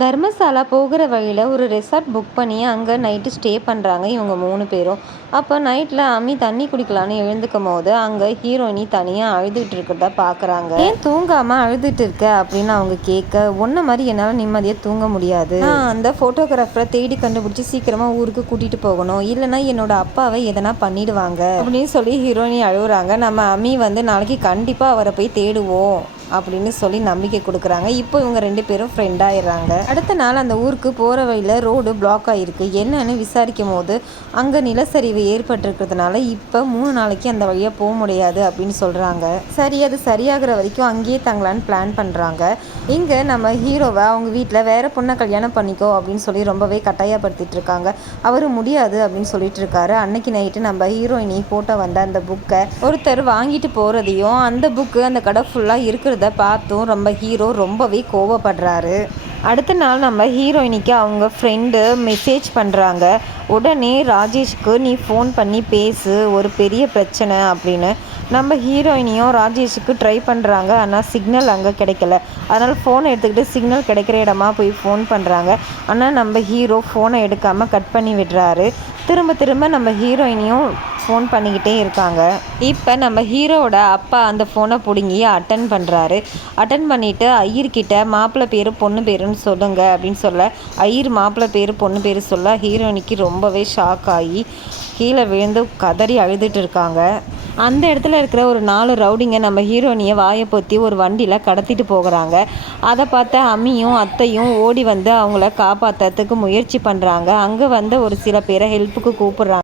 தர்மசாலா போகிற வழியில் ஒரு ரெசார்ட் புக் பண்ணி அங்கே நைட்டு ஸ்டே பண்ணுறாங்க இவங்க 3 பேரும். அப்போ நைட்டில் அம்மி தண்ணி குடிக்கலான்னு எழுந்துக்கும் போது அங்கே ஹீரோயினி தனியாக அழுதுகிட்டு இருக்கிறத பார்க்குறாங்க. ஏன் தூங்காமல் அழுதுட்டு இருக்க அப்படின்னு அவங்க கேட்க, ஒன்றை மாதிரி என்னால் நிம்மதியாக தூங்க முடியாது, நான் அந்த ஃபோட்டோகிராஃபரை தேடி கண்டுபிடிச்சி சீக்கிரமாக ஊருக்கு கூட்டிகிட்டு போகணும், இல்லைனா என்னோட அப்பாவை எதனா பண்ணிடுவாங்க அப்படின்னு சொல்லி ஹீரோயினி அழுகுறாங்க. நம்ம அம்மி நாளைக்கு கண்டிப்பாக அவரை போய் தேடுவோம் அப்படின்னு சொல்லி நம்பிக்கை கொடுக்குறாங்க. இப்போ இவங்க 2 பேரும் ஃப்ரெண்ட் ஆயிடுறாங்க. அடுத்த நாள் அந்த ஊருக்கு போகிற வழியில் ரோடு பிளாக் ஆகிருக்கு. என்னன்னு விசாரிக்கும் போது அங்கே நிலச்சரிவு ஏற்பட்டிருக்கிறதுனால இப்போ 3 நாளைக்கு அந்த வழியாக போக முடியாது அப்படின்னு சொல்கிறாங்க. சரி, அது சரியாகிற வரைக்கும் அங்கேயே தங்கலான்னு பிளான் பண்ணுறாங்க. இங்கே நம்ம ஹீரோவை அவங்க வீட்டில் வேற பொண்ணை கல்யாணம் பண்ணிக்கோ அப்படின்னு சொல்லி ரொம்பவே கட்டாயப்படுத்திட்டு இருக்காங்க. அவர் முடியாது அப்படின்னு சொல்லிட்டு இருக்காரு. அன்னைக்கு நைட்டு நம்ம ஹீரோயினி போட்டோ வந்த அந்த புக்கை ஒருத்தர் வாங்கிட்டு போகிறதையும் அந்த புக்கு அந்த கடை ஃபுல்லாக இருக்கிற பார்த்தும் நம்ம ஹீரோ ரொம்பவே கோவப்படுறாரு. அடுத்த நாள் நம்ம ஹீரோயினிக்கு அவங்க ஃப்ரெண்டு மெசேஜ் பண்ணுறாங்க. உடனே ராஜேஷ்க்கு நீ ஃபோன் பண்ணி பேசு, ஒரு பெரிய பிரச்சனை அப்படின்னு. நம்ம ஹீரோயினியும் ராஜேஷுக்கு ட்ரை பண்ணுறாங்க. ஆனால் சிக்னல் அங்கே கிடைக்கல. அதனால் ஃபோனை எடுத்துக்கிட்டு சிக்னல் கிடைக்கிற இடமா போய் ஃபோன் பண்ணுறாங்க. ஆனால் நம்ம ஹீரோ ஃபோனை எடுக்காமல் கட் பண்ணி விடுறாரு. திரும்ப நம்ம ஹீரோயினியும் ஃபோன் பண்ணிக்கிட்டே இருக்காங்க. இப்போ நம்ம ஹீரோவோட அப்பா அந்த ஃபோனை பிடுங்கி அட்டன் பண்ணுறாரு. அட்டன் பண்ணிவிட்டு ஐயர்கிட்ட மாப்பிள்ளை பேர் பொண்ணு பேருன்னு சொல்லுங்க அப்படின்னு சொல்ல, ஐயர் மாப்பிள்ளை பேர் பொண்ணு பேர் சொல்ல ஹீரோயினிக்கு ரொம்பவே ஷாக் ஆகி கீழே விழுந்து கதறி அழுதுட்டு இருக்காங்க. அந்த இடத்துல இருக்கிற ஒரு 4 ரவுடிங்க நம்ம ஹீரோயினியை வாயை பொத்தி ஒரு வண்டியில் கடத்திட்டு போகிறாங்க. அதை பார்த்த அம்மியும் அத்தையும் ஓடி வந்து அவங்கள காப்பாற்றுறதுக்கு முயற்சி பண்ணுறாங்க. அங்கே வந்த ஒரு சில பேரை ஹெல்ப்புக்கு கூப்பிட்றாங்க.